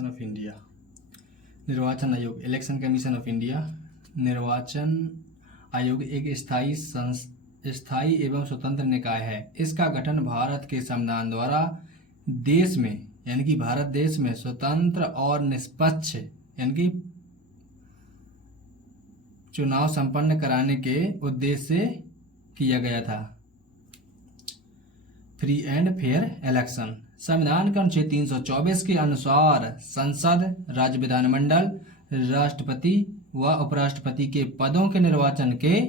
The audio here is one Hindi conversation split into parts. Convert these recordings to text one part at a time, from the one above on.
Of India. निर्वाचन आयोग, इलेक्शन कमीशन ऑफ इंडिया। निर्वाचन आयोग एक स्थायी एवं स्वतंत्र निकाय है। इसका गठन भारत के संविधान द्वारा देश में यानी कि भारत देश में स्वतंत्र और निष्पक्ष यानी कि चुनाव संपन्न कराने के उद्देश्य से किया गया था। Free and fair election. संविधान के अनुच्छेद 324 के अनुसार संसद, राज्य विधानमंडल, राष्ट्रपति व उपराष्ट्रपति के पदों के निर्वाचन के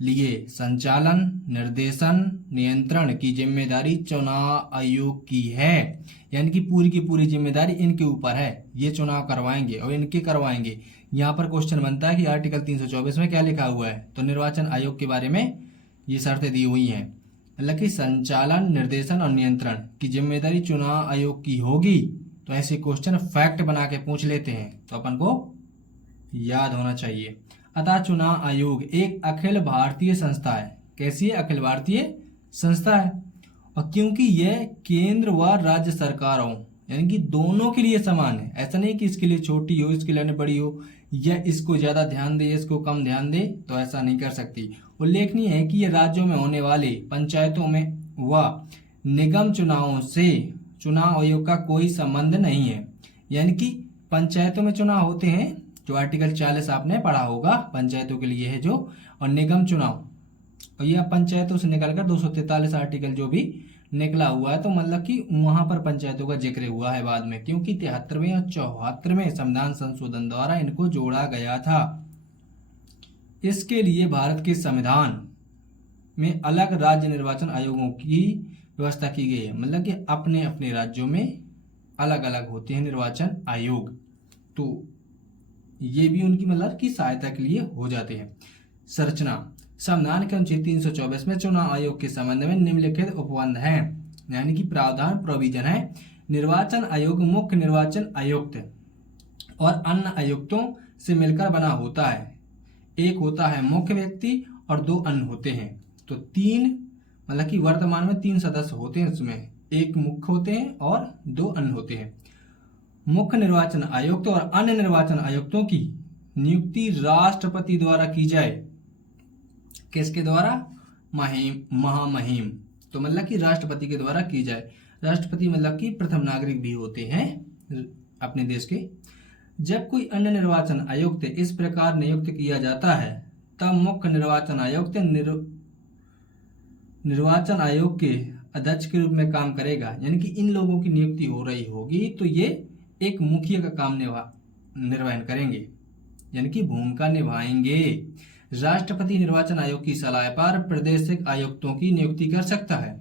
लिए संचालन, निर्देशन, नियंत्रण की जिम्मेदारी चुनाव आयोग की है। यानी कि पूरी जिम्मेदारी इनके ऊपर है। ये चुनाव करवाएंगे और इनके करवाएंगे। यहाँ पर क्वेश्चन बनता है कि आर्टिकल 324 में क्या लिखा हुआ है, तो निर्वाचन आयोग के बारे में ये शर्तें दी हुई हैं। मतलब कि संचालन, निर्देशन और नियंत्रण की जिम्मेदारी चुनाव आयोग की होगी। तो ऐसे क्वेश्चन फैक्ट बना के पूछ लेते हैं, तो अपन को याद होना चाहिए। अतः चुनाव आयोग एक अखिल भारतीय संस्था है। कैसी है? अखिल भारतीय संस्था है। और क्योंकि यह केंद्र व राज्य सरकारों यानी कि दोनों के लिए समान है। ऐसा नहीं कि इसके लिए छोटी हो, इसके लिए बड़ी हो, या इसको ज्यादा ध्यान दे, इसको कम ध्यान दे, तो ऐसा नहीं कर सकती। उल्लेखनीय है कि यह राज्यों में होने वाले पंचायतों में व निगम चुनावों से चुनाव आयोग का कोई संबंध नहीं है। यानी कि पंचायतों में चुनाव होते हैं, जो आर्टिकल 40 आपने पढ़ा होगा, पंचायतों के लिए है जो, और निगम चुनाव, और यह पंचायतों से निकलकर 243 आर्टिकल जो भी निकला हुआ है, तो मतलब कि वहां पर पंचायतों का जिक्र हुआ है बाद में, क्योंकि 73वें और 74वें संविधान संशोधन द्वारा इनको जोड़ा गया था। इसके लिए भारत के संविधान में अलग राज्य निर्वाचन आयोगों की व्यवस्था की गई है। मतलब कि अपने अपने राज्यों में अलग अलग होते हैं निर्वाचन आयोग, तो ये भी उनकी मतलब की सहायता के लिए हो जाते हैं। संरचना। संविधान के अनुच्छेद 324 में चुनाव आयोग के संबंध में निम्नलिखित उपबंध हैं, यानी कि प्रावधान प्रोविजन है। निर्वाचन आयोग मुख्य निर्वाचन आयुक्त और अन्य आयुक्तों से मिलकर बना होता है। एक होता है मुख्य व्यक्ति और दो अन्य होते हैं। तो तीन मतलब कि वर्तमान में 3 सदस्य होते हैं, उसमें एक मुख्य होते हैं और 2 अन्य होते हैं। मुख्य निर्वाचन आयुक्त और अन्य निर्वाचन आयुक्तों की नियुक्ति राष्ट्रपति द्वारा की जाए। किसके द्वारा? महामहिम। तो मतलब कि राष्ट्रपति के द्वारा की जाए। राष्ट्रपति मतलब कि प्रथम नागरिक भी होते हैं अपने देश के। जब कोई अन्य निर्वाचन आयुक्त इस प्रकार नियुक्त किया जाता है, तब मुख्य निर्वाचन आयुक्त निर्वाचन आयोग के अध्यक्ष के रूप में काम करेगा। यानी कि इन लोगों की नियुक्ति हो रही होगी, तो ये एक मुखिया का काम निर्वहन करेंगे, यानी कि भूमिका निभाएंगे। राष्ट्रपति निर्वाचन आयोग की सलाह पर प्रादेशिक आयुक्तों की नियुक्ति कर सकता है।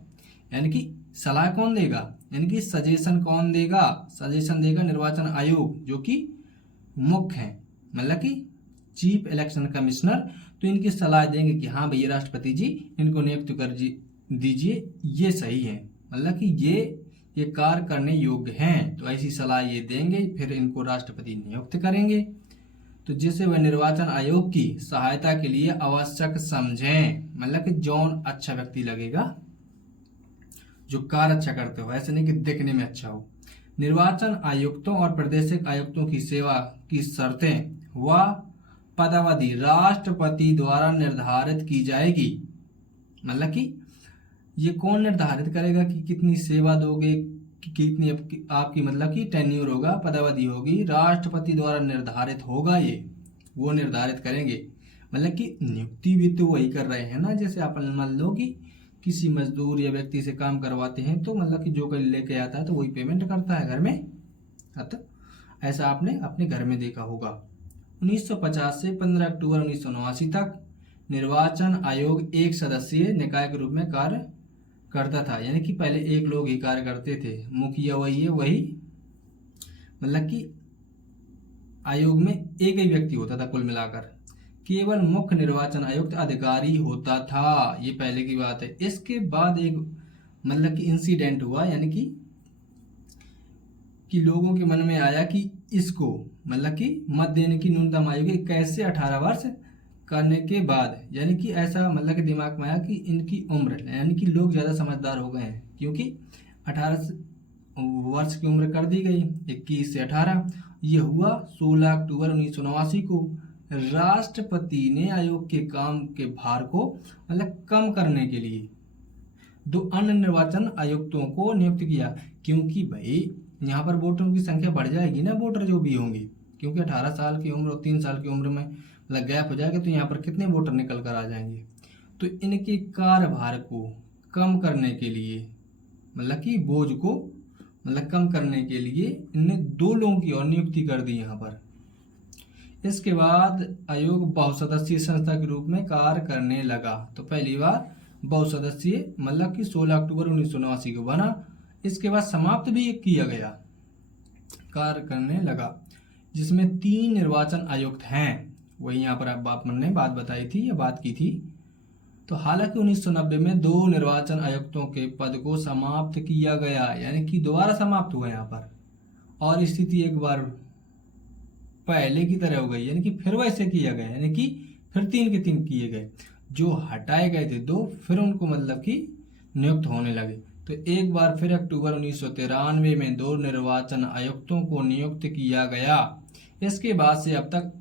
यानी कि सलाह कौन देगा? यानी कि सजेशन कौन देगा? सजेशन देगा निर्वाचन आयोग, जो कि मुख्य है, मतलब कि चीफ इलेक्शन कमिश्नर। तो इनकी सलाह देंगे कि हाँ भैया राष्ट्रपति जी, इनको नियुक्त कर दीजिए, ये सही है, मतलब कि ये कार्य करने योग्य हैं। तो ऐसी सलाह ये देंगे, फिर इनको राष्ट्रपति नियुक्त करेंगे, तो जिसे वह निर्वाचन आयोग की सहायता के लिए आवश्यक समझें। मतलब कि जौन अच्छा व्यक्ति लगेगा, जो कार्य अच्छा करते हो, ऐसे नहीं कि दिखने में अच्छा हो। निर्वाचन आयुक्तों और प्रादेशिक आयुक्तों की सेवा की शर्तें व पदावधि राष्ट्रपति द्वारा निर्धारित की जाएगी। मतलब कि ये कौन निर्धारित करेगा कि कितनी सेवा दोगे, कि कितनी आपकी मतलब कि टेन्योर होगा, पदावधि होगी, राष्ट्रपति द्वारा निर्धारित होगा। ये वो निर्धारित करेंगे। मतलब कि नियुक्ति भी तो वही कर रहे हैं ना। जैसे अपन मान लो कि किसी मजदूर या व्यक्ति से काम करवाते हैं, तो मतलब कि जो कोई लेके आता है तो वही पेमेंट करता है घर में। अतः ऐसा आपने अपने घर में देखा होगा। 1950 से 15 अक्टूबर 1989 तक निर्वाचन आयोग एक सदस्यीय निकाय के रूप में कार्य करता था। यानी कि पहले एक लोग ही कार्य करते थे, मुखिया वही है, वही मतलब कि आयोग में एक ही व्यक्ति होता था कुल मिलाकर। केवल मुख्य निर्वाचन आयुक्त अधिकारी होता था, ये पहले की बात है। इसके बाद एक मतलब कि इंसिडेंट हुआ, यानी कि लोगों के मन में आया कि इसको मतलब कि मत देने की न्यूनतम आयु कैसे 18 वर्ष करने के बाद, यानी कि ऐसा मतलब कि दिमाग में आया कि इनकी उम्र, यानी कि लोग ज़्यादा समझदार हो गए हैं, क्योंकि 18 वर्ष की उम्र कर दी गई 21 से 18। ये हुआ 16 अक्टूबर 1989 को। राष्ट्रपति ने आयोग के काम के भार को मतलब कम करने के लिए 2 अन्य निर्वाचन आयुक्तों को नियुक्त किया, क्योंकि भाई यहाँ पर वोटरों की संख्या बढ़ जाएगी ना, वोटर जो भी होंगे, क्योंकि 18 साल की उम्र और 3 साल की उम्र में मतलब गैप हो जाएगा, तो यहाँ पर कितने वोटर निकल कर आ जाएंगे। तो इनके कार्यभार को कम करने के लिए मतलब कि बोझ को मतलब कम करने के लिए इनने 2 लोगों की और नियुक्ति कर दी यहाँ पर। इसके बाद आयोग बहुसदस्यीय संस्था के रूप में कार्य करने लगा। तो पहली बार बहुसदस्यीय मतलब कि 16 अक्टूबर 1989 को बना। इसके बाद समाप्त भी किया गया, कार्य करने लगा, जिसमें 3 निर्वाचन आयुक्त हैं। वही यहाँ पर आपने बात बताई थी या बात की थी। तो हालांकि 1990 में 2 निर्वाचन आयुक्तों के पद को समाप्त किया गया, यानी कि दोबारा समाप्त हुआ यहाँ पर, और स्थिति एक बार पहले की तरह हो गई, यानी कि फिर वैसे किया गया, यानी कि फिर 3 के 3 किए गए। जो हटाए गए थे 2, फिर उनको मतलब कि नियुक्त होने लगे। तो एक बार फिर अक्टूबर 1993 में 2 निर्वाचन आयुक्तों को नियुक्त किया गया। इसके बाद से अब तक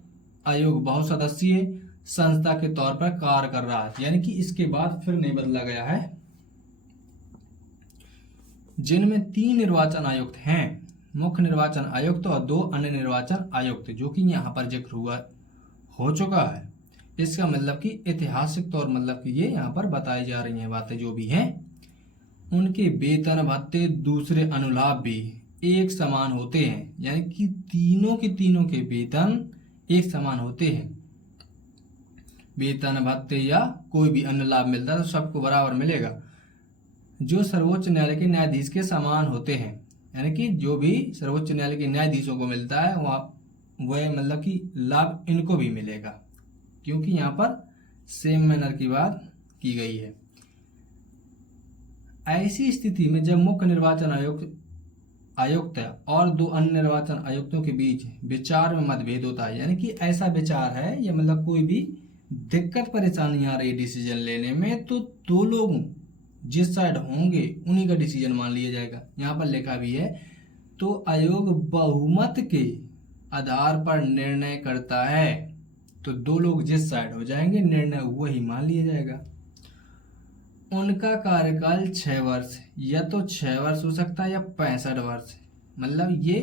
आयोग बहुसदस्यीय संस्था के तौर पर कार्य कर रहा है, यानी कि इसके बाद फिर नहीं बदला गया है। जिनमें 3 निर्वाचन आयुक्त हैं, मुख्य निर्वाचन आयुक्त और 2 अन्य निर्वाचन आयुक्त, जो कि यहाँ पर जिक्र हुआ हो चुका है। इसका मतलब कि ऐतिहासिक तौर मतलब कि ये यहाँ पर बताई जा रही हैं बातें जो भी हैं। उनके वेतन भत्ते दूसरे अनुलाभ भी एक समान होते हैं, यानी कि तीनों के वेतन एक समान होते हैं। वेतन भत्ते या कोई भी अन्य लाभ मिलता है तो सबको बराबर मिलेगा, जो सर्वोच्च न्यायालय के न्यायाधीश के समान होते हैं। यानी कि जो भी सर्वोच्च न्यायालय के न्यायाधीशों को मिलता है वह मतलब कि लाभ इनको भी मिलेगा, क्योंकि यहाँ पर सेम मैनर की बात की गई है। ऐसी स्थिति में जब मुख्य निर्वाचन आयुक्त और 2 अन्य निर्वाचन आयुक्तों के बीच विचार में मतभेद होता है, यानी कि ऐसा विचार है या मतलब कोई भी दिक्कत परेशानी आ रही डिसीजन लेने में, तो 2 लोग जिस साइड होंगे उन्हीं का डिसीजन मान लिया जाएगा। यहाँ पर लिखा भी है, तो आयोग बहुमत के आधार पर निर्णय करता है। तो 2 लोग जिस साइड हो जाएंगे निर्णय वही मान लिया जाएगा। उनका कार्यकाल 6 वर्ष, या तो 6 वर्ष हो सकता है या 65 वर्ष। मतलब ये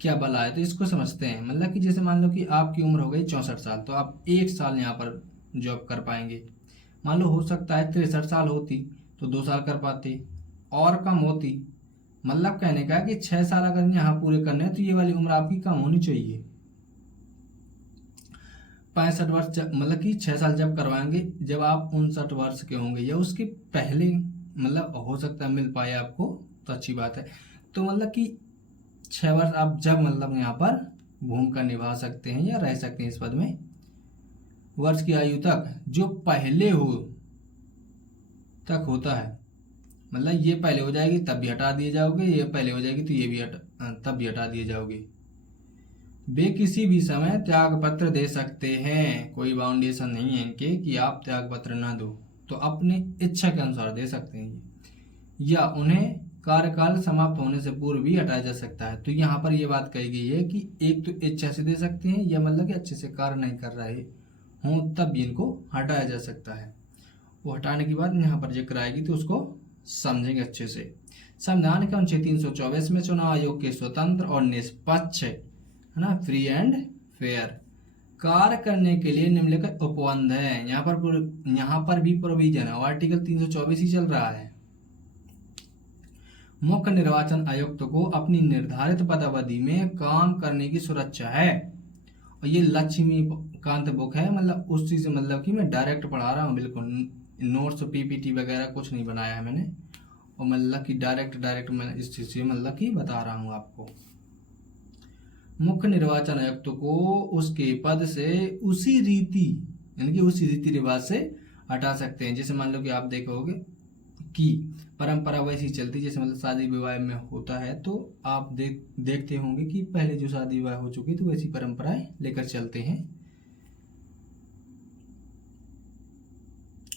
क्या बला है, तो इसको समझते हैं। मतलब कि जैसे मान लो कि आपकी उम्र हो गई 64 साल, तो आप 1 साल यहाँ पर जॉब कर पाएंगे। मान लो हो सकता है 63 साल होती तो 2 साल कर पाते, और कम होती। मतलब कहने का कि 6 साल अगर यहाँ पूरे करने हैं तो ये वाली उम्र आपकी कम होनी चाहिए। 65 वर्ष मतलब कि 6 साल जब करवाएंगे जब आप 59 वर्ष के होंगे या उसके पहले, मतलब हो सकता है मिल पाए आपको तो अच्छी बात है। तो मतलब कि 6 वर्ष आप जब मतलब यहाँ पर भूमिका निभा सकते हैं या रह सकते हैं इस पद में। वर्ष की आयु तक जो पहले हो तक होता है, मतलब ये पहले हो जाएगी तब भी हटा दिए जाओगे, ये पहले हो जाएगी तो ये भी तब भी हटा दिए जाओगे। वे किसी भी समय त्याग पत्र दे सकते हैं, कोई बाउंडेशन नहीं है इनके कि आप त्याग पत्र ना दो, तो अपने इच्छा के अनुसार दे सकते हैं, या उन्हें कार्यकाल समाप्त होने से पूर्व भी हटाया जा सकता है। तो यहाँ पर ये बात कही गई है कि एक तो इच्छा से दे सकते हैं, या मतलब कि अच्छे से कार्य नहीं कर रहे हों तब भी इनको हटाया जा सकता है। वो हटाने की बात यहाँ पर जिक्र आएगी तो उसको समझेंगे अच्छे से। संविधान के अनुच्छेद 324 में चुनाव आयोग के स्वतंत्र और निष्पक्ष है ना, फ्री एंड फेयर कार्य करने के लिए निम्नलिखित उपबंध है। यहाँ पर भी प्रोविजन है, आर्टिकल 324 ही चल रहा है। मुख्य निर्वाचन आयुक्त को अपनी निर्धारित पदावधि में काम करने की सुरक्षा है। और ये लक्ष्मीकांत बुक है, मतलब उस चीज से मतलब कि मैं डायरेक्ट पढ़ा रहा हूँ, बिल्कुल नोट्स पीपीटी वगैरह कुछ नहीं बनाया है मैंने, और मतलब कि डायरेक्ट मैं इस चीज से मतलब कि बता रहा हूँ आपको। मुख्य निर्वाचन आयुक्त को उसके पद से उसी रीति यानी कि उसी रीति रिवाज से हटा सकते हैं। जैसे मान लो कि आप देखोगे कि परंपरा वैसी चलती, जैसे मतलब शादी विवाह में होता है, तो आप देखते होंगे कि पहले जो शादी विवाह हो चुकी तो वैसी परंपराएं लेकर चलते हैं।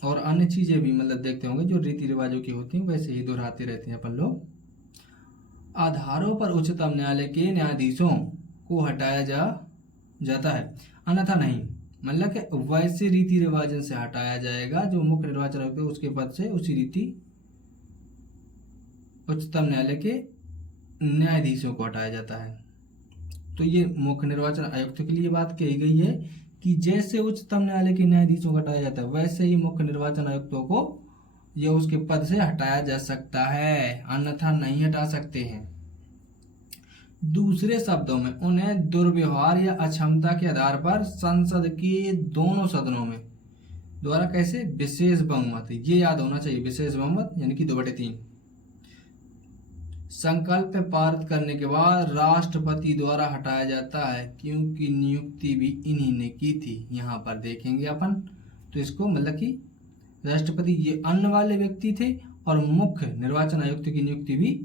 और अन्य चीजें भी मतलब देखते होंगे जो रीति रिवाजों की होती हैं वैसे ही दोहराते रहते हैं अपन लोग। आधारों पर उच्चतम न्यायालय के न्यायाधीशों को हटाया जाता है, अन्यथा नहीं। मतलब कि वैसे रीति रिवाजन से हटाया जाएगा जो मुख्य निर्वाचन आयुक्त है उसके पद से, उसी रीति उच्चतम न्यायालय के न्यायाधीशों को हटाया जाता है। तो ये मुख्य निर्वाचन आयुक्त के लिए बात कही गई है कि जैसे उच्चतम न्यायालय के न्यायाधीशों को हटाया जाता है वैसे ही मुख्य निर्वाचन आयुक्तों को ये उसके पद से हटाया जा सकता है, अन्यथा नहीं हटा सकते हैं। दूसरे शब्दों में उन्हें दुर्व्यवहार या अक्षमता के आधार पर संसद के दोनों सदनों में द्वारा कैसे विशेष बहुमत, ये याद होना चाहिए, विशेष बहुमत यानी कि 2/3 संकल्प पारित करने के बाद राष्ट्रपति द्वारा हटाया जाता है, क्योंकि नियुक्ति भी इन्हीं ने की थी। यहाँ पर देखेंगे अपन तो इसको मतलब कि राष्ट्रपति ये अन्य वाले व्यक्ति थे और मुख्य निर्वाचन आयुक्त की नियुक्ति भी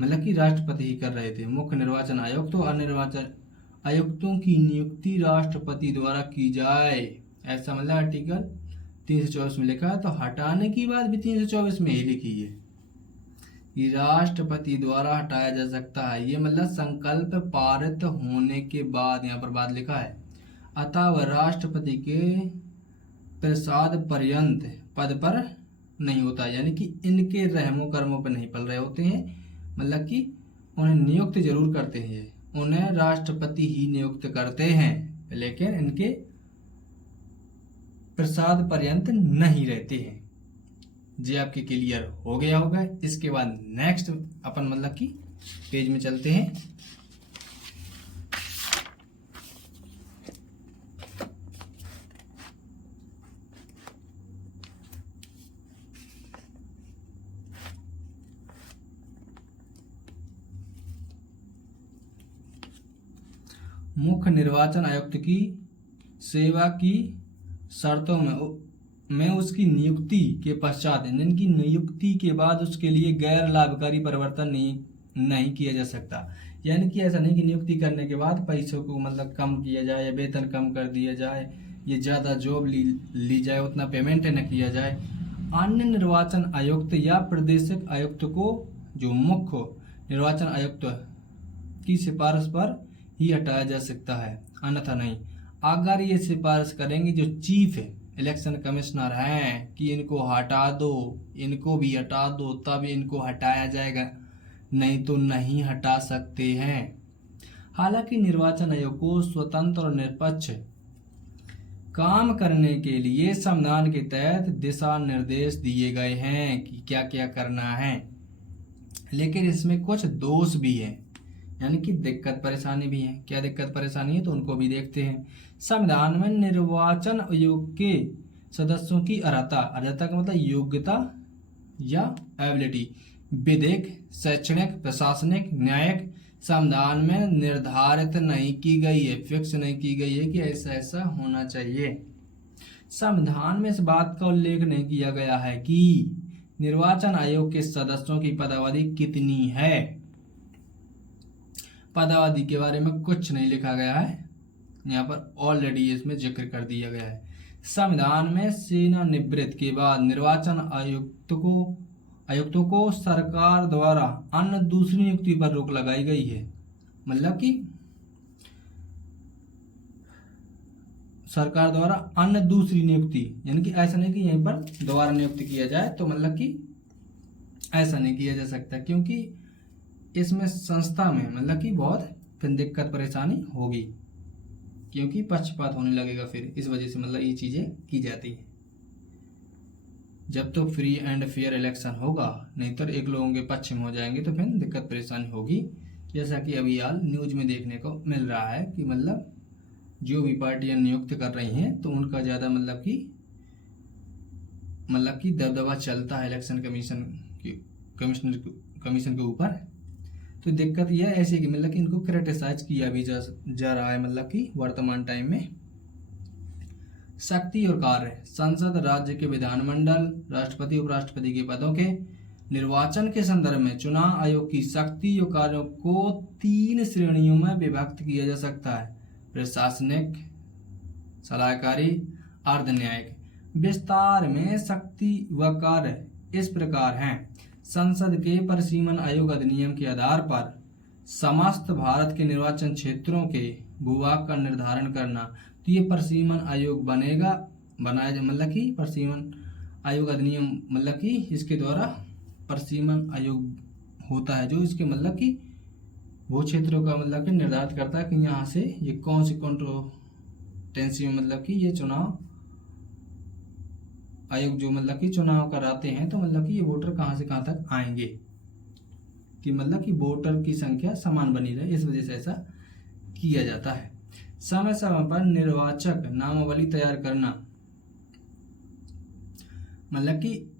मतलब कि राष्ट्रपति ही कर रहे थे। मुख्य निर्वाचन आयुक्त और अन्य निर्वाचन आयुक्तों की नियुक्ति राष्ट्रपति द्वारा की जाए, ऐसा मतलब आर्टिकल 324 में लिखा है। तो हटाने की बात भी 324 में ही लिखी है कि राष्ट्रपति द्वारा हटाया जा सकता है। ये मतलब संकल्प पारित होने के बाद, यहाँ पर बात लिखा है, अतः वह राष्ट्रपति के प्रसाद पर्यंत पद पर नहीं होता, यानी कि इनके रहमो कर्मों पर नहीं पल रहे होते हैं। मतलब कि उन्हें नियुक्त जरूर करते हैं, उन्हें राष्ट्रपति ही नियुक्त करते हैं, लेकिन इनके प्रसाद पर्यंत नहीं रहते हैं। जी आपके क्लियर हो गया होगा। इसके बाद नेक्स्ट अपन मतलब कि पेज में चलते हैं। मुख्य निर्वाचन आयुक्त की सेवा की शर्तों में उसकी नियुक्ति के पश्चात, इनकी नियुक्ति के बाद उसके लिए गैर लाभकारी परिवर्तन नहीं किया जा सकता। यानी कि ऐसा नहीं कि नियुक्ति करने के बाद पैसों को मतलब कम किया जाए या वेतन कम कर दिया जाए, ये ज़्यादा जॉब ली जाए, उतना पेमेंट न किया जाए। अन्य निर्वाचन आयुक्त या प्रदेशिक आयुक्त को जो मुख्य निर्वाचन आयुक्त की सिफारिश पर ही हटाया जा सकता है, अन्यथा नहीं। अगर ये सिफारिश करेंगे जो चीफ इलेक्शन कमिश्नर हैं कि इनको हटा दो, इनको भी हटा दो, तब इनको हटाया जाएगा, नहीं तो नहीं हटा सकते हैं। हालांकि निर्वाचन आयोग को स्वतंत्र और निष्पक्ष काम करने के लिए संविधान के तहत दिशा निर्देश दिए गए हैं कि क्या क्या करना है, लेकिन इसमें कुछ दोष भी हैं, यानी कि दिक्कत परेशानी भी है। क्या दिक्कत परेशानी है तो उनको भी देखते हैं। संविधान में निर्वाचन आयोग के सदस्यों की अर्हता का मतलब योग्यता या एबिलिटी विधिक, शैक्षणिक, प्रशासनिक, न्यायिक संविधान में निर्धारित नहीं की गई है, फिक्स नहीं की गई है कि ऐसा ऐसा होना चाहिए। संविधान में इस बात का उल्लेख नहीं किया गया है कि निर्वाचन आयोग के सदस्यों की पदावधि कितनी है। पदावधि के बारे में कुछ नहीं लिखा गया है, यहाँ पर ऑलरेडी इसमें जिक्र कर दिया गया है। संविधान में सेवानिवृत्ति के बाद निर्वाचन आयुक्तों को सरकार द्वारा अन्य दूसरी नियुक्ति पर रोक लगाई गई है। मतलब कि सरकार द्वारा अन्य दूसरी नियुक्ति, यानी कि ऐसा नहीं कि यहीं पर दोबारा नियुक्ति किया जाए, तो मतलब कि ऐसा नहीं किया जा सकता, क्योंकि इसमें संस्था में मतलब कि बहुत फिर दिक्कत परेशानी होगी, क्योंकि पक्षपात होने लगेगा फिर, इस वजह से मतलब ये चीज़ें की जाती है। जब तो फ्री एंड फेयर इलेक्शन होगा, नहीं तो एक लोगों के पक्ष में हो जाएंगे तो फिर दिक्कत परेशानी होगी। जैसा कि अभी हाल न्यूज़ में देखने को मिल रहा है कि मतलब जो भी पार्टियां नियुक्त कर रही हैं तो उनका ज़्यादा मतलब कि दबदबा चलता है इलेक्शन कमीशन के ऊपर। तो दिक्कत यह ऐसी कि मतलब कि इनको क्रिटिसाइज किया भी जा रहा है, मतलब कि वर्तमान टाइम में। शक्ति और कार्य, संसद, राज्य के विधानमंडल, राष्ट्रपति, उपराष्ट्रपति के पदों के निर्वाचन के संदर्भ में चुनाव आयोग की शक्ति और कार्यों को 3 श्रेणियों में विभक्त किया जा सकता है: प्रशासनिक, सलाहकारी, अर्ध न्यायिक। विस्तार में शक्ति व कार्य इस प्रकार हैं: संसद के परिसीमन आयोग अधिनियम के आधार पर समस्त भारत के निर्वाचन क्षेत्रों के भूभाग का निर्धारण करना। तो ये परिसीमन आयोग बनाया मतलब कि परिसीमन आयोग अधिनियम मतलब कि इसके द्वारा परिसीमन आयोग होता है जो इसके मतलब कि वो क्षेत्रों का मतलब कि निर्धारित करता है कि यहाँ से ये कौन सी कॉन्स्टिट्यूएंसी में मतलब कि ये चुनाव आयोग जो मतलब कि चुनाव कराते हैं तो मतलब कि ये वोटर कहाँ से कहाँ तक आएंगे कि मतलब कि वोटर की संख्या समान बनी रहे, इस वजह से ऐसा किया जाता है। समय समय पर निर्वाचक नामावली तैयार करना मतलब कि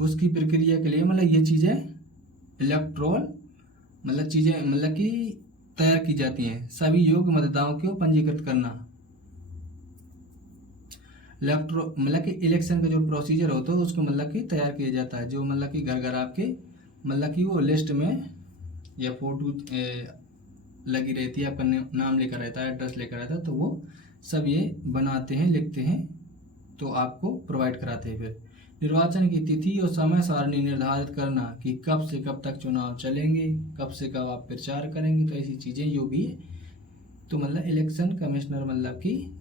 उसकी प्रक्रिया के लिए मतलब ये चीजें इलेक्ट्रोल मतलब चीजें मतलब कि तैयार की जाती हैं। सभी योग्य मतदाताओं को पंजीकृत करना, मतलब कि इलेक्शन का जो प्रोसीजर होता है उसको मतलब कि तैयार किया जाता है। जो मतलब कि घर घर आपके मतलब कि वो लिस्ट में या फोटो लगी रहती है, आपका नाम लेकर रहता है, एड्रेस लेकर रहता है, तो वो सब ये बनाते हैं, लिखते हैं, तो आपको प्रोवाइड कराते हैं। फिर निर्वाचन की तिथि और समय सारणी निर्धारित करना कि कब से कब तक चुनाव चलेंगे, कब से कब आप प्रचार करेंगे, तो ऐसी चीज़ें जो भी है तो मतलब इलेक्शन कमिश्नर मतलब कि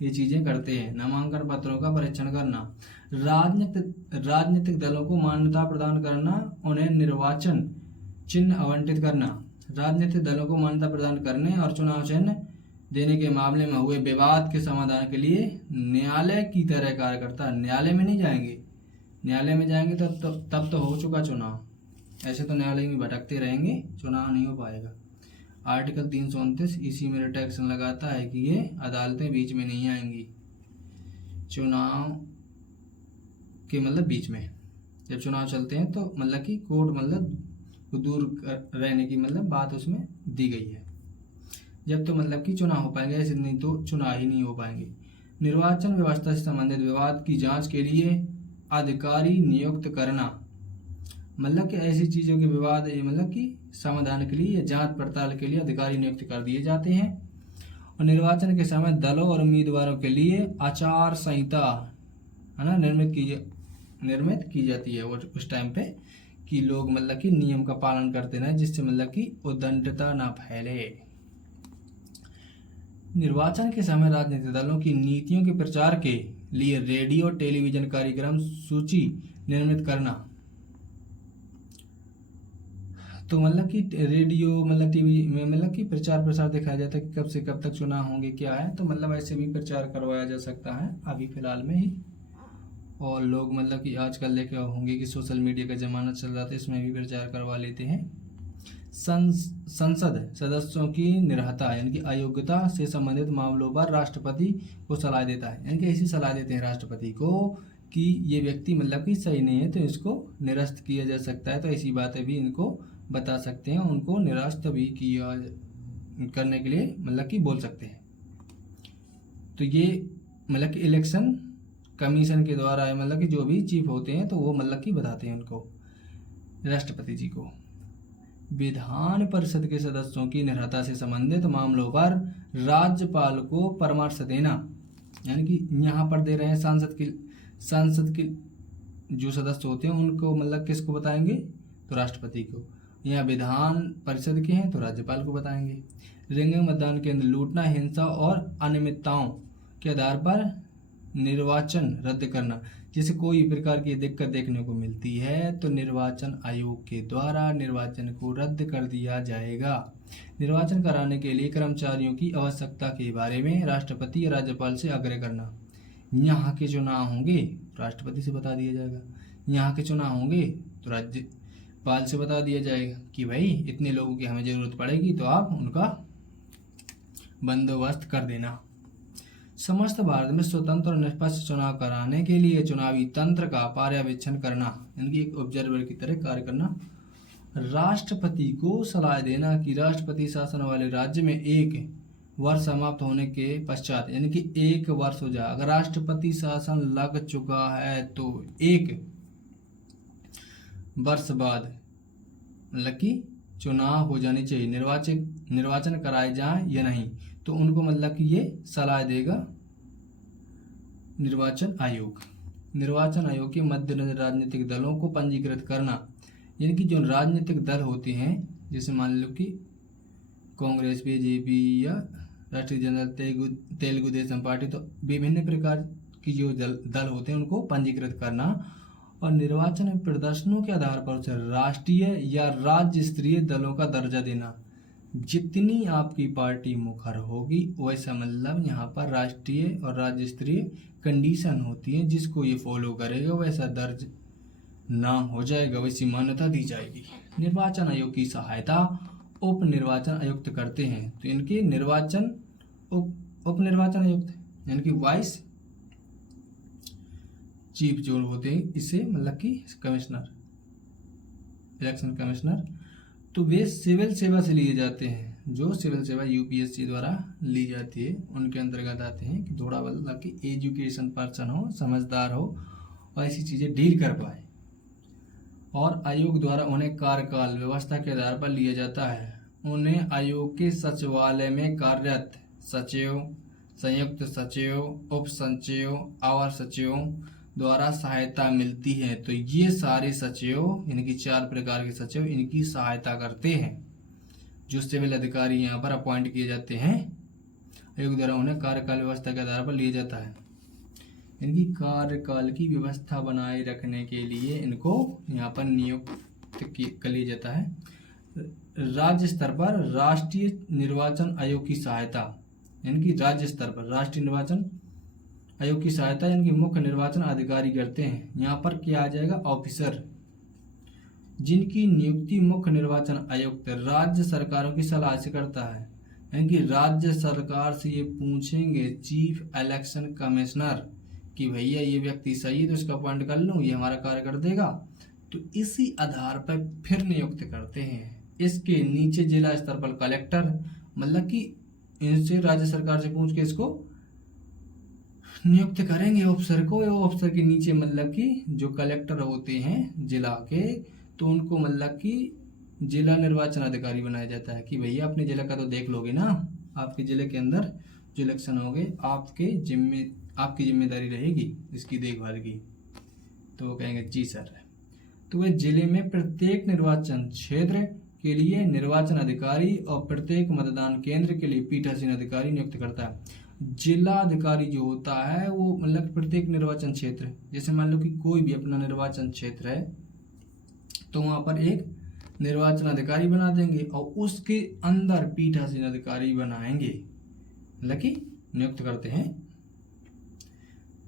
ये चीज़ें करते हैं। नामांकन पत्रों का परीक्षण करना, राजनीतिक दलों को मान्यता प्रदान करना, उन्हें निर्वाचन चिन्ह आवंटित करना। राजनीतिक दलों को मान्यता प्रदान करने और चुनाव चिन्ह देने के मामले में हुए विवाद के समाधान के लिए न्यायालय की तरह कार्य करता है। न्यायालय में नहीं जाएंगे, न्यायालय में जाएंगे तब तो हो चुका चुनाव, ऐसे तो न्यायालय में भटकते रहेंगे, चुनाव नहीं हो पाएगा। आर्टिकल 329 इसी में रिटेक्शन लगाता है कि ये अदालतें बीच में नहीं आएंगी चुनाव के मतलब बीच में। जब चुनाव चलते हैं तो मतलब कि कोर्ट मतलब दूर रहने की मतलब बात उसमें दी गई है। जब तो मतलब कि चुनाव हो पाएंगे, ऐसे नहीं तो चुनाव ही नहीं हो पाएंगे। निर्वाचन व्यवस्था से संबंधित विवाद की जांच के लिए अधिकारी नियुक्त करना, मतलब कि ऐसी चीज़ों के विवाद मतलब कि समाधान के लिए या जांच पड़ताल के लिए अधिकारी नियुक्त कर दिए जाते हैं। और निर्वाचन के समय दलों और उम्मीदवारों के लिए आचार संहिता है ना निर्मित की जाती है वो उस टाइम पे कि लोग मतलब कि नियम का पालन करते रहें, जिससे मतलब कि उद्दंडता ना फैले। निर्वाचन के समय राजनीतिक दलों की नीतियों के प्रचार के लिए रेडियो टेलीविजन कार्यक्रम सूची निर्मित करना। तो मतलब कि रेडियो मतलब टीवी में मतलब कि प्रचार प्रसार दिखाया जाता है कि कब से कब तक चुनाव होंगे, क्या है, तो मतलब ऐसे भी प्रचार करवाया जा सकता है अभी फिलहाल में ही। और लोग मतलब कि आजकल देखे होंगे कि सोशल मीडिया का ज़माना चल रहा था, इसमें भी प्रचार करवा लेते हैं। संसद सदस्यों की निरहता यानी कि अयोग्यता से संबंधित मामलों पर राष्ट्रपति को सलाह देता है, यानी कि ऐसी सलाह देते हैं राष्ट्रपति को कि ये व्यक्ति मतलब कि सही नहीं है तो इसको निरस्त किया जा सकता है। तो ऐसी बातें भी इनको बता सकते हैं, उनको निरस्त भी किया करने के लिए मतलब कि बोल सकते हैं। तो ये मतलब कि इलेक्शन कमीशन के द्वारा है, मतलब कि जो भी चीफ होते हैं तो वो मतलब कि बताते हैं उनको, राष्ट्रपति जी को। विधान परिषद के सदस्यों की निरहता से संबंधित मामलों पर राज्यपाल को परामर्श देना, यानी कि यहाँ पर दे रहे हैं सांसद के जो सदस्य होते हैं उनको मतलब किसको बताएंगे, तो राष्ट्रपति को। यहाँ विधान परिषद के हैं तो राज्यपाल को बताएंगे। रिंगिंग मतदान केंद्र लूटना, हिंसा और अनियमितताओं के आधार पर निर्वाचन रद्द करना, जिसे कोई प्रकार की दिक्कत देखने को मिलती है तो निर्वाचन आयोग के द्वारा निर्वाचन को रद्द कर दिया जाएगा। निर्वाचन कराने के लिए कर्मचारियों की आवश्यकता के बारे में राष्ट्रपति या राज्यपाल से आग्रह करना। यहाँ के चुनाव होंगे राष्ट्रपति से बता दिया जाएगा, यहाँ के चुनाव होंगे तो राज्यपाल से बता दिया जाएगा कि भाई इतने लोगों की हमें ज़रूरत पड़ेगी तो आप उनका बंदोबस्त कर देना। समस्त भारत में स्वतंत्र और निष्पक्ष चुनाव कराने के लिए चुनावी तंत्र का पर्यवेक्षण करना, यानी कि एक ऑब्जर्वर की तरह कार्य करना। राष्ट्रपति को सलाह देना कि राष्ट्रपति शासन वाले राज्य में 1 वर्ष समाप्त होने के पश्चात, यानी कि 1 वर्ष हो जाए, अगर राष्ट्रपति शासन लग चुका है तो 1 वर्ष बाद मतलब कि चुनाव हो जानी चाहिए, निर्वाचन कराए जाए या नहीं, तो उनको मतलब कि ये सलाह देगा निर्वाचन आयोग। निर्वाचन आयोग के मद्देनजर राजनीतिक दलों को पंजीकृत करना, यानी कि जो राजनीतिक दल होते हैं, जैसे मान लो कि कांग्रेस, बीजेपी या राष्ट्रीय जनता तेलुगु देशम पार्टी, तो विभिन्न प्रकार की जो दल होते हैं उनको पंजीकृत करना, और निर्वाचन प्रदर्शनों के आधार पर उसे राष्ट्रीय या राज्य स्तरीय दलों का दर्जा देना। जितनी आपकी पार्टी मुखर होगी वैसा मतलब यहाँ पर राष्ट्रीय और राज्य स्तरीय कंडीशन होती है, जिसको ये फॉलो करेगा वैसा दर्ज नाम हो जाएगा, वैसी मान्यता दी जाएगी। निर्वाचन आयोग की सहायता उप निर्वाचन आयुक्त करते हैं। तो इनके निर्वाचन उप निर्वाचन आयुक्त यानी कि वाइस चीफ जो होते हैं, इसे मतलब कि कमिश्नर, इलेक्शन कमिश्नर, तो वे सिविल सेवा से लिए जाते हैं। जो सिविल सेवा यूपीएससी द्वारा ली जाती है उनके अंतर्गत आते हैं कि थोड़ा मतलब कि एजुकेशन पर्सन हो, समझदार हो और ऐसी चीज़ें डील कर पाए। और आयोग द्वारा उन्हें कार्यकाल व्यवस्था के आधार पर लिया जाता है। उन्हें आयोग के सचिवालय में कार्यरत सचिव, संयुक्त सचिव, उप सचिव, अवर सचिवों द्वारा सहायता मिलती है। तो ये सारे सचिव यानी कि 4 प्रकार के सचिव इनकी सहायता करते हैं। जो सिविल अधिकारी यहाँ पर अपॉइंट किए जाते हैं, आयोग द्वारा उन्हें कार्यकाल व्यवस्था के आधार पर लिया जाता है। इनकी कार्यकाल की व्यवस्था बनाए रखने के लिए इनको यहाँ पर नियुक्त कर लिया जाता है। राज्य स्तर पर राष्ट्रीय निर्वाचन आयोग की सहायता, यानी कि राज्य स्तर पर राष्ट्रीय निर्वाचन आयोग की सहायता यानी कि मुख्य निर्वाचन अधिकारी करते हैं। यहाँ पर क्या आ जाएगा, ऑफिसर, जिनकी नियुक्ति मुख्य निर्वाचन आयुक्त राज्य सरकारों की सलाह से करता है। यानी कि राज्य सरकार से ये पूछेंगे चीफ इलेक्शन कमिश्नर कि भैया ये व्यक्ति सही है तो इसका अपॉइंट कर लूँ, ये हमारा कार्य कर देगा, तो इसी आधार पर फिर नियुक्त करते हैं। इसके नीचे जिला स्तर पर कलेक्टर, मतलब कि इनसे राज्य सरकार से पूछ के इसको नियुक्त करेंगे अफसर को। अफसर के नीचे मतलब कि जो कलेक्टर होते हैं जिला के, तो उनको मतलब कि जिला निर्वाचन अधिकारी बनाया जाता है कि भैया अपने जिला का तो देख लोगे ना, आपके जिले के अंदर जो इलेक्शन होंगे आपकी जिम्मेदारी रहेगी इसकी देखभाल की। तो वो कहेंगे जी सर। तो वे जिले में प्रत्येक निर्वाचन क्षेत्र के लिए निर्वाचन अधिकारी और प्रत्येक मतदान केंद्र के लिए पीठासीन अधिकारी नियुक्त करता है। जिला अधिकारी जो होता है वो मतलब प्रत्येक निर्वाचन क्षेत्र, जैसे मान लो कि कोई भी अपना निर्वाचन क्षेत्र है तो वहाँ पर एक निर्वाचन अधिकारी बना देंगे और उसके अंदर पीठासीन अधिकारी बनाएंगे, मतलब कि नियुक्त करते हैं।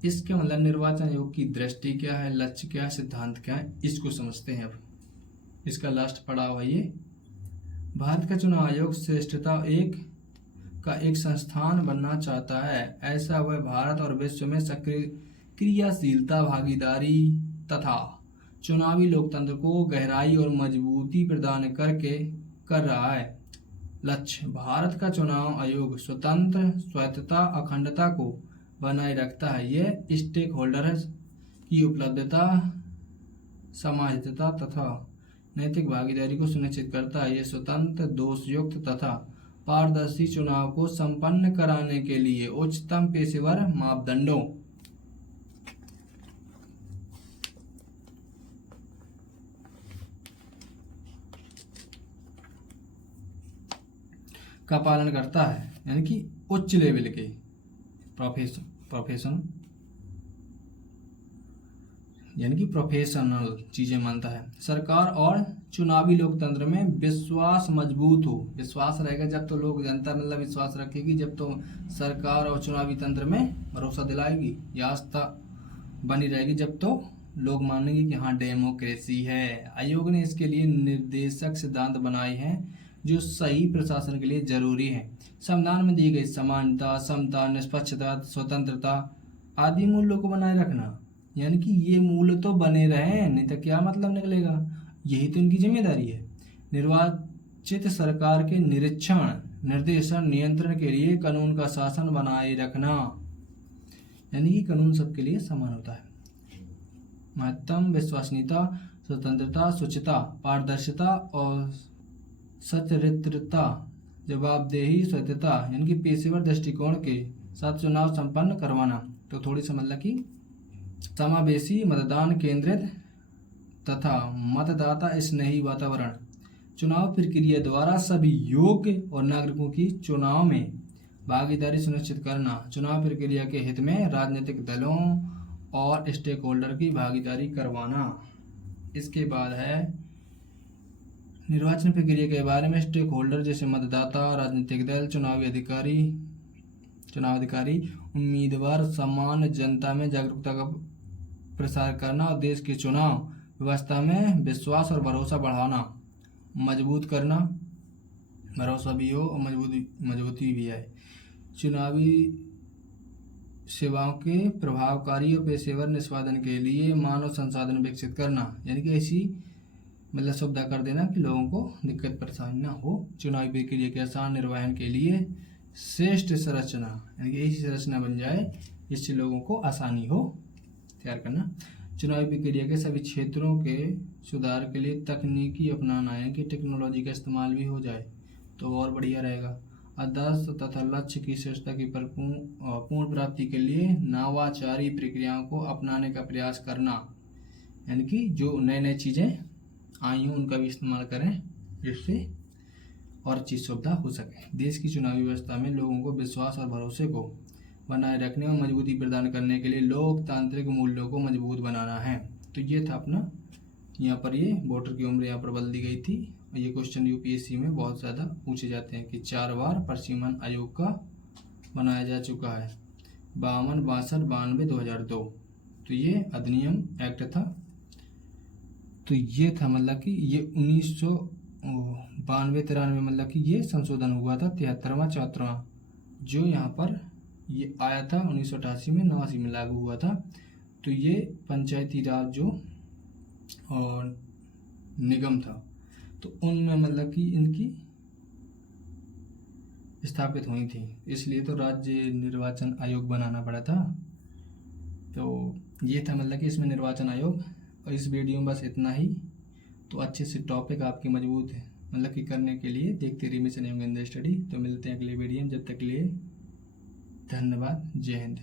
इसके मतलब निर्वाचन आयोग की दृष्टि क्या है, लक्ष्य क्या है, सिद्धांत क्या है, इसको समझते हैं। अब इसका लास्ट पड़ाव है ये, भारत का चुनाव आयोग श्रेष्ठता का एक संस्थान बनना चाहता है। ऐसा वह भारत और विश्व में सक्रिय क्रियाशीलता, भागीदारी तथा चुनावी लोकतंत्र को गहराई और मजबूती प्रदान कर रहा है। लक्ष्य, भारत का चुनाव आयोग स्वतंत्र, स्वायत्तता, अखंडता को बनाए रखता है। यह स्टेक होल्डर्स की उपलब्धता, समाहितता तथा नैतिक भागीदारी को सुनिश्चित करता है। यह स्वतंत्र, दोषयुक्त तथा पारदर्शी चुनाव को संपन्न कराने के लिए उच्चतम पेशेवर मापदंडों का पालन करता है, यानी कि उच्च लेवल के प्रोफेशन यानी कि प्रोफेशनल चीजें मानता है। सरकार और चुनावी लोकतंत्र में विश्वास मजबूत हो, विश्वास रहेगा जब तो लोग, जनता मतलब विश्वास रखेगी जब तो सरकार और चुनावी तंत्र में भरोसा दिलाएगी, या आस्था बनी रहेगी जब तो लोग मानेंगे कि हाँ डेमोक्रेसी है। आयोग ने इसके लिए निर्देशक सिद्धांत बनाए हैं जो सही प्रशासन के लिए जरूरी है। संविधान में दी गई समानता, समता, निष्पक्षता, स्वतंत्रता आदि मूल्यों को बनाए रखना, यानी कि ये मूल्य तो बने रहे, नहीं तो क्या मतलब निकलेगा, यही तो इनकी जिम्मेदारी है। निर्वाचित सरकार के निरीक्षण, निर्देशन, नियंत्रण के लिए कानून का शासन बनाए रखना, यानी कि कानून सबके लिए समान होता है। महत्तम विश्वसनीयता, स्वतंत्रता, शुचिता, पारदर्शिता और सचरित्रता, जवाबदेही, सत्यता, यानी कि पेशेवर दृष्टिकोण के साथ चुनाव संपन्न करवाना। तो थोड़ी सा मतलब कि समावेशी, मतदान केंद्रित तथा मतदाता स्नेही वातावरण। चुनाव प्रक्रिया द्वारा सभी योग्य और नागरिकों की चुनाव में भागीदारी सुनिश्चित करना। चुनाव प्रक्रिया के हित में राजनीतिक दलों और स्टेक होल्डर की भागीदारी करवाना। इसके बाद है निर्वाचन प्रक्रिया के बारे में स्टेक होल्डर जैसे मतदाता, राजनीतिक दल, चुनाव अधिकारी, उम्मीदवार, सामान्य जनता में जागरूकता का प्रसार करना और देश की चुनाव व्यवस्था में विश्वास और भरोसा बढ़ाना, मजबूत करना, भरोसा भी हो और मजबूती भी है। चुनावी सेवाओं के प्रभावकारी और पेशेवर निष्पादन के लिए मानव संसाधन विकसित करना, यानी कि ऐसी मतलब सुविधा कर देना कि लोगों को दिक्कत परेशानी ना हो। चुनावी प्रक्रिया के आसान निर्वहन के लिए श्रेष्ठ संरचना, यानी कि ऐसी संरचना बन जाए जिससे लोगों को आसानी हो तैयार करना। चुनावी प्रक्रिया के सभी क्षेत्रों के सुधार के लिए तकनीकी अपनाना, यानी कि टेक्नोलॉजी का इस्तेमाल भी हो जाए तो और बढ़िया रहेगा। आदर्श तथा लक्ष्य की श्रेष्ठता की पूर्ण प्राप्ति के लिए नवाचारी प्रक्रियाओं को अपनाने का प्रयास करना, यानी कि जो नए नए चीज़ें आई हों उनका भी इस्तेमाल करें जिससे और चीज़ सुविधा हो सके। देश की चुनावी व्यवस्था में लोगों को विश्वास और भरोसे को बनाए रखने और मजबूती प्रदान करने के लिए लोकतांत्रिक मूल्यों को मजबूत बनाना है। तो ये था अपना, यहाँ पर ये वोटर की उम्र यहाँ पर बदल दी गई थी। और ये क्वेश्चन यूपीएससी में बहुत ज़्यादा पूछे जाते हैं कि 4 बार परिसीमन आयोग का बनाया जा चुका है, 52, 62, 92, 2002। तो ये अधिनियम एक्ट था। तो ये था मतलब कि ये 1992-93 मतलब कि ये संशोधन हुआ था 73वां 74वां, जो यहाँ पर ये आया था 1988 में, 89 में लागू हुआ था। तो ये पंचायती राज जो और निगम था तो उनमें मतलब कि इनकी स्थापित हुई थी, इसलिए तो राज्य निर्वाचन आयोग बनाना पड़ा था। तो ये था मतलब कि इसमें निर्वाचन आयोग। और इस वीडियो में बस इतना ही। तो अच्छे से टॉपिक आपकी मजबूत है मतलब कि करने के लिए देखते रहिए मिशन एवं स्टडी। तो मिलते हैं अगले वीडियो में, जब तक के लिए धन्यवाद। जय हिंद।